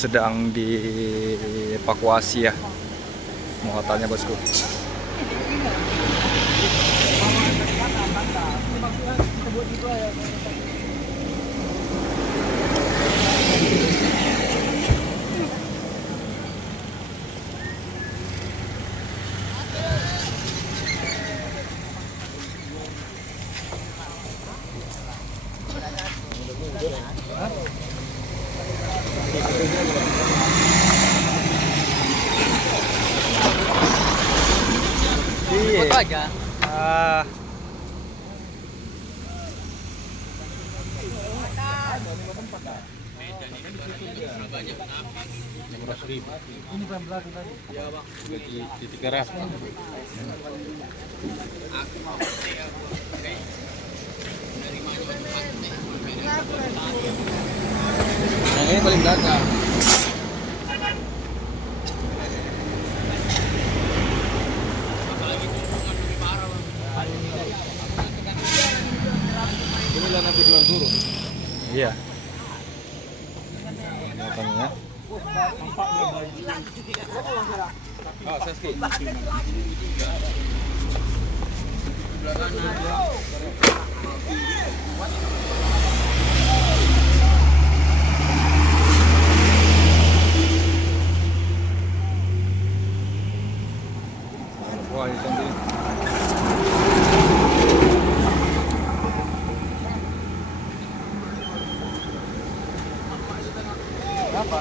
sedang dievakuasi ya muatannya bosku. Foto aja. Ini Bang belakang tadi. Iya, Bang. Di tiga ras, Bang. Yang ini paling belakang. Inilah nanti bulan turun. Iya. Muatannya. Oh, Saski. Wah, ini sendiri. Apa?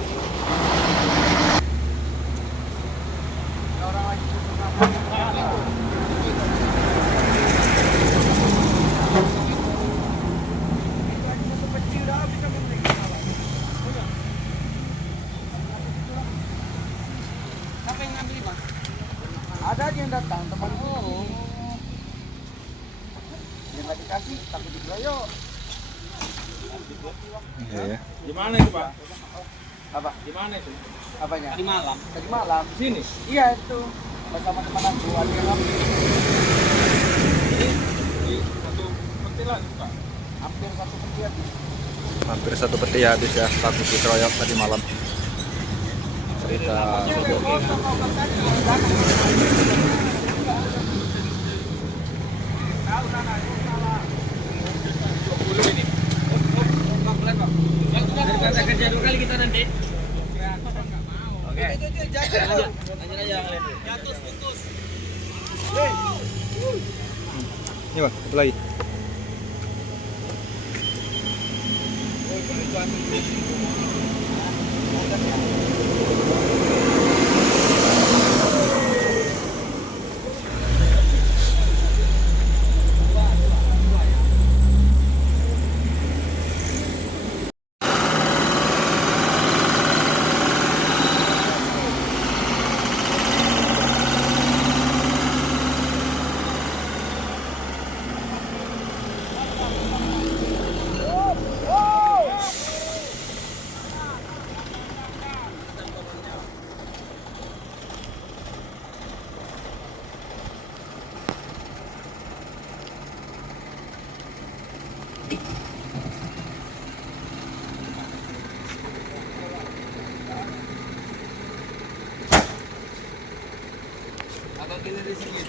Siapa yang ngambil, Bang? Ada aja yang datang, teman yang nggak dikasih, takut dikeroyok. Iya ya. Di mana itu, Pak? Apa? Di mana itu? Apanya? Tadi malam. Tadi malam. Di sini? Iya, itu. Bersama teman aku, ada yang ngambil. Di satu peti lagi, Pak. Hampir satu peti habis. Hampir satu peti habis ya, takut dikeroyok tadi malam. Cerita Daripada kerja 2 kali kita nanti. Oke. Lanjut aja kalian. Jatuh putus. ini Bang, satu lagi. Atau gini di sini.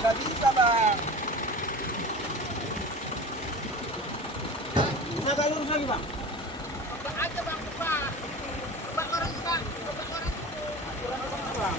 Nggak bisa, Bang. Bisa nggak lurus lagi, Bang? Coba aja, Bang, coba. Coba orang, Bang. Coba orang. Bang.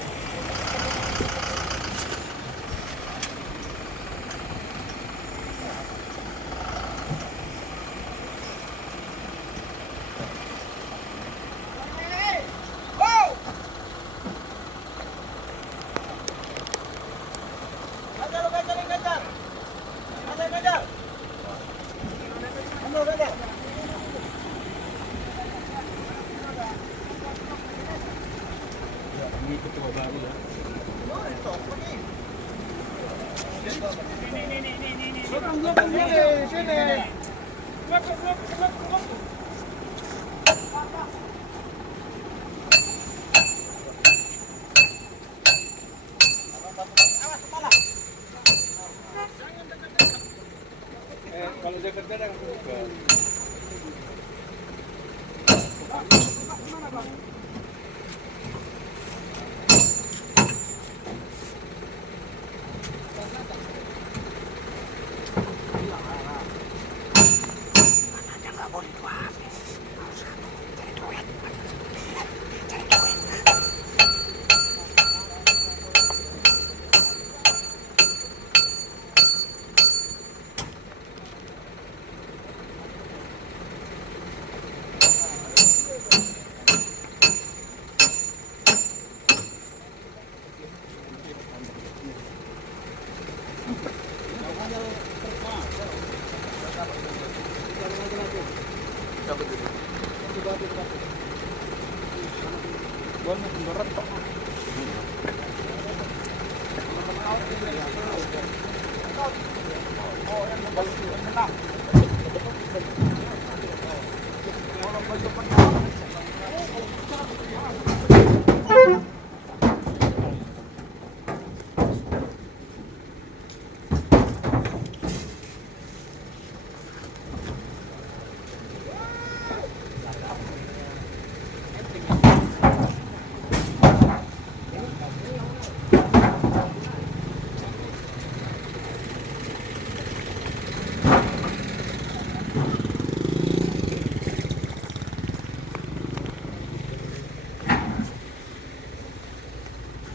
Ini ketua baru ya. Belakang sini. Kalau dia kerja jangan buka.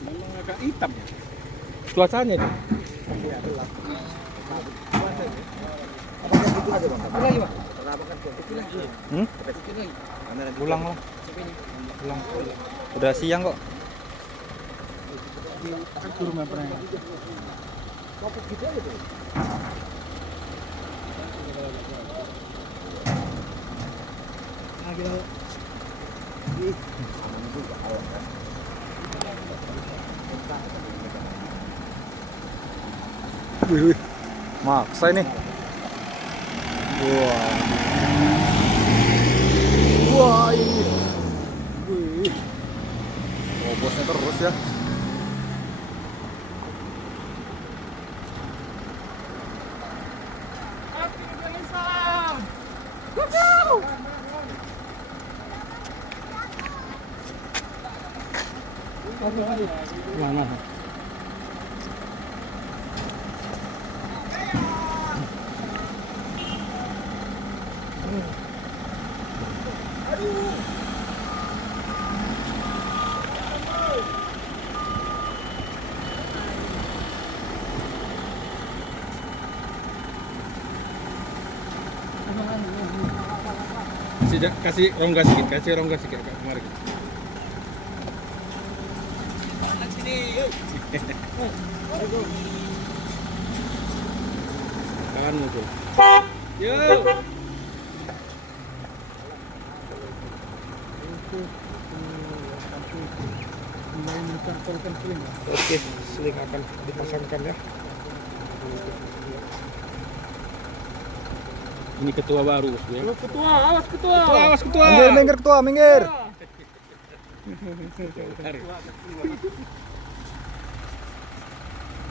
Memang agak hitam. Cuacanya itu. Pulang lah. Pulang. Udah siang kok. Ke rumah pernah. Wih, maksa ini. Wah. Wah, ini. Wih. Oh, bosnya terus ya. Mana? Kasih rongga sedikit Kak, kemarin. Kawan muncul. Yo. Oke, seling akan dipasangkan ya. Ini ketua baru, ya. Ketua, awas ketua. Awas ketua. Minggir ketua, minggir.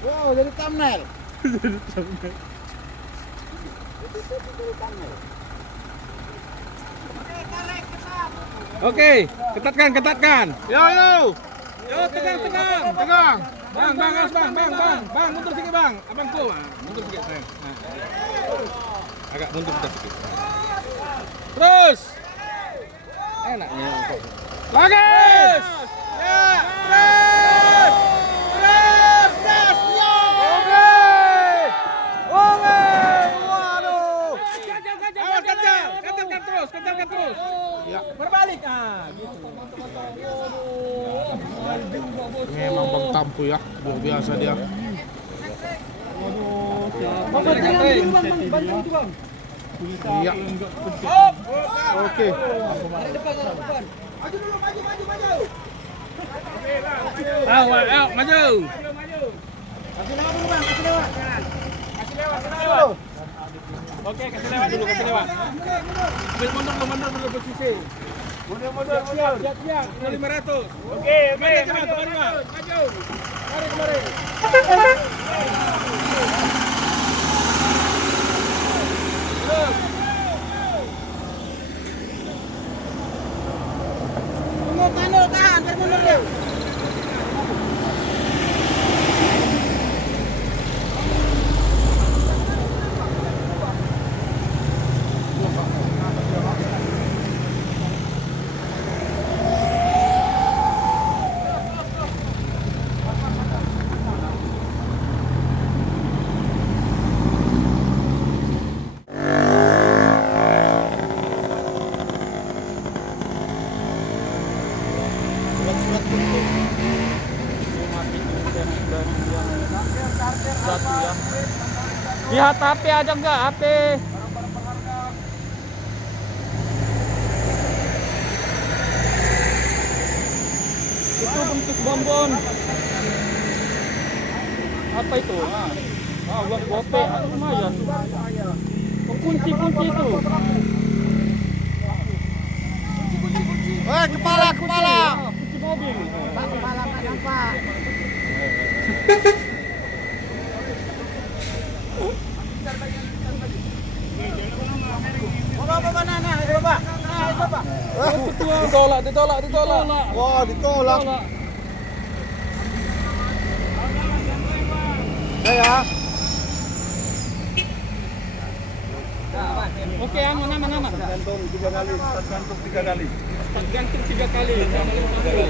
Wow, jadi thumbnail. Oke, ketatkan. Yo. Yo, tegang. Bang, awas bang, mundur sedikit bang. Abangku, mundur sedikit sayang. Nah. Agak mundur sedikit. Terus. Enaknya kok. Bagus. Ya, terus. Waduh. Awas kencang terus. Ya, berbalik gitu. Memang Bang Tampu ya, luar biasa dia. Iya. Oke. Ayo, maju. Kasih lewat. Oke, kasih lewat. Mundur dulu posisi. Mundur. Siap. 500. Oke. Maju. Mari. Tunggu, tahan, biar mundur dia. Lihat HP ada enggak? HP. Itu bentuk bonbon. Apa itu? Uang gope, lumayan. Kunci-kunci itu. Kepala. Kunci mobil. Kepala nggak nampak. Bapak mana? Bapak. Bapak. Ditolak. Wah, ditolak. Ya. Oke, aman. Gantung 3 kali. Gantung 3 kali. Gantung 3 kali.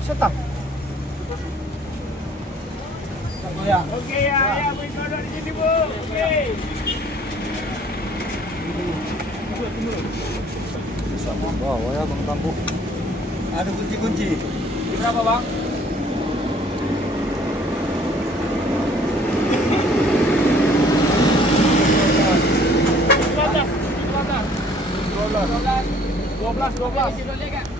Setap. Ya. Oke ya, Bu duduk di sini, Bu. Oke. Bisa bawa ya Bang Tampu. Ada kunci-kunci. Berapa, Bang? $12. 12.